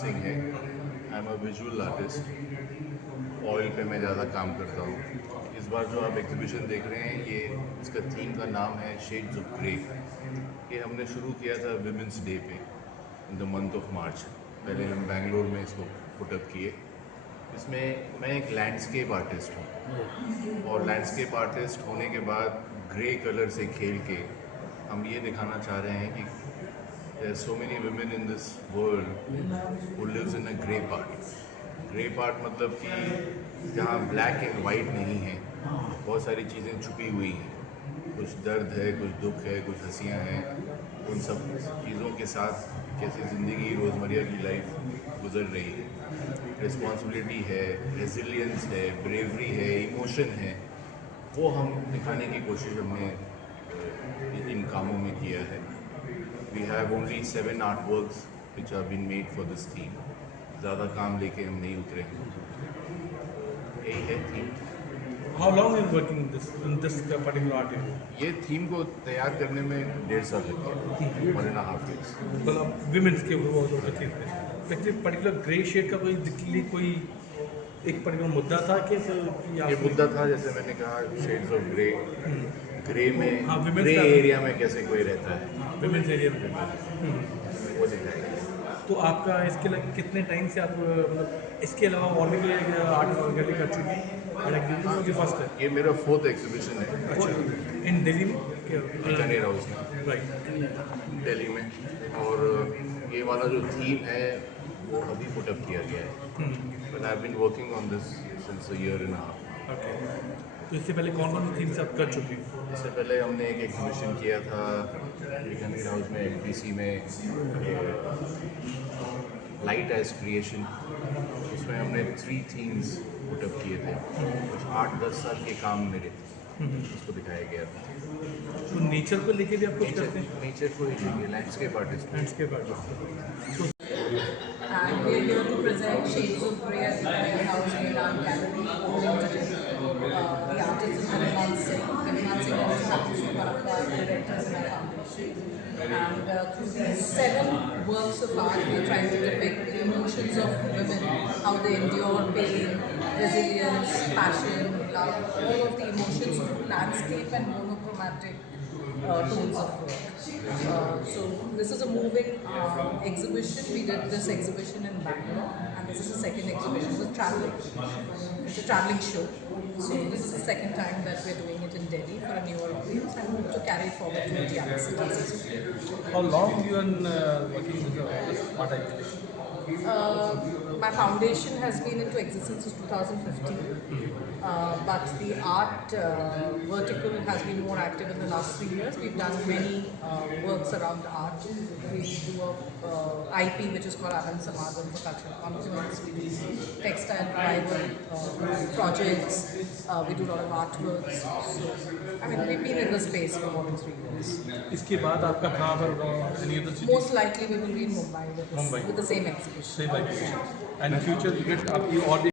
सिंह है। I am a visual artist. Oil पे मैं ज़्यादा काम करता हूँ। इस बार जो आप एग्जीबिशन देख रहे हैं, ये इसका थीम का नाम है शेड्स ऑफ ग्रे। ये हमने शुरू किया था विमेंस डे पे in the month of March. पहले हम बेंगलोर में इसको पुटअप किए। इसमें मैं एक लैंडस्केप आर्टिस्ट हूँ, और लैंडस्केप आर्टिस्ट होने के बाद ग्रे कलर से खेल के हम ये दिखाना चाह रहे हैं कि there are so many women in this world who lives in a grey part. Grey part मतलब कि जहाँ ब्लैक एंड वाइट नहीं है, बहुत सारी चीज़ें छुपी हुई हैं। कुछ दर्द है, कुछ दुख है, कुछ हंसियाँ हैं। उन सब चीज़ों के साथ कैसे ज़िंदगी रोज़मर्रा की लाइफ गुजर रही है, रिस्पॉन्सिबिलिटी है, रेजिलियंस है, ब्रेवरी है, इमोशन है, वो हम दिखाने की कोशिश हमने इन कामों में किया है। We have only 7 artworks which have been made for this theme. ज़्यादा काम लेके हम नहीं उतरे हैं, यही है theme. How long are you working in this particular art area? ये थीम को तैयार करने में 1.5 साल लग गया, 1.5 years। मतलब विमेंस के वो थीम पे लेकिन पर्टिकुलर ग्रे शेड का कोई एक पर्टिकुलर मुद्दा था कि ये मुद्दा था, जैसे मैंने कहा, शेड्स ऑफ ग्रे। ग्रे में, हाँ, women's ग्रे का- एरिया में कैसे कोई रहता है, विमेंस एरिया में। वो दिखाएगा। तो आपका इसके लिए कितने टाइम से आप मतलब इसके अलावा और भी कोई आर्ट गैलरी कर चुकी हैं? ये फर्स्ट है। ये मेरा 4th एग्जीबिशन है। अच्छा, इन दिल्ली में बीकानेर हाउस में, राइट। दिल्ली में। और ये वाला जो थीम है वो अभी पुटअप किया गया है, but I have been working on this since a year and half. Okay, तो इससे पहले कौन कौन सी थीम्स आप कर चुके हैं? इससे पहले हमने एक एग्जीबिशन किया था बीकानेर हाउस में, एफडीसी में, लाइट एज क्रिएशन। उसमें हमने 3 थीम्स पुटअप किए थे, कुछ 8-10 साल के काम मेरे थे, उसको दिखाया गया था। तो नेचर को लेके भी आप कुछ करते हैं? नेचर को ही लेके, landscape artist. Landscape artist. And we're here to present Shades of Grey at the Royal House Grey Art Gallery opening today. The artist is Hariman Singh. Hariman Singh also happens to be one of our directors in our foundation. And through these 7 works of art, we're trying to depict the emotions of women, how they endure pain, resilience, passion, love, all of the emotions through landscape and monochromatic tones of work. So this is a moving exhibition. We did this exhibition in Bangalore, and this is the second exhibition. It's a travel exhibition. It's a traveling show. So this is the second time that we're doing it in Delhi for a newer audience, and hope to carry it forward to the other cities as well. How long you are working with this art exhibition? My foundation has been into existence since 2015, but the art vertical has been more active in the last 3 years. We've done many works around art. We do a IP which is called Anand Samadhan for Cultural Conference. We do textile revival projects. We do a lot of artworks. So, I mean, we've been in the space for more than 3 years. इसके बाद आपका कहाँ पर any other city? Most likely we will be in Mumbai with, Mumbai. with the same exhibition. Same exhibition. And future you get आप ये और भी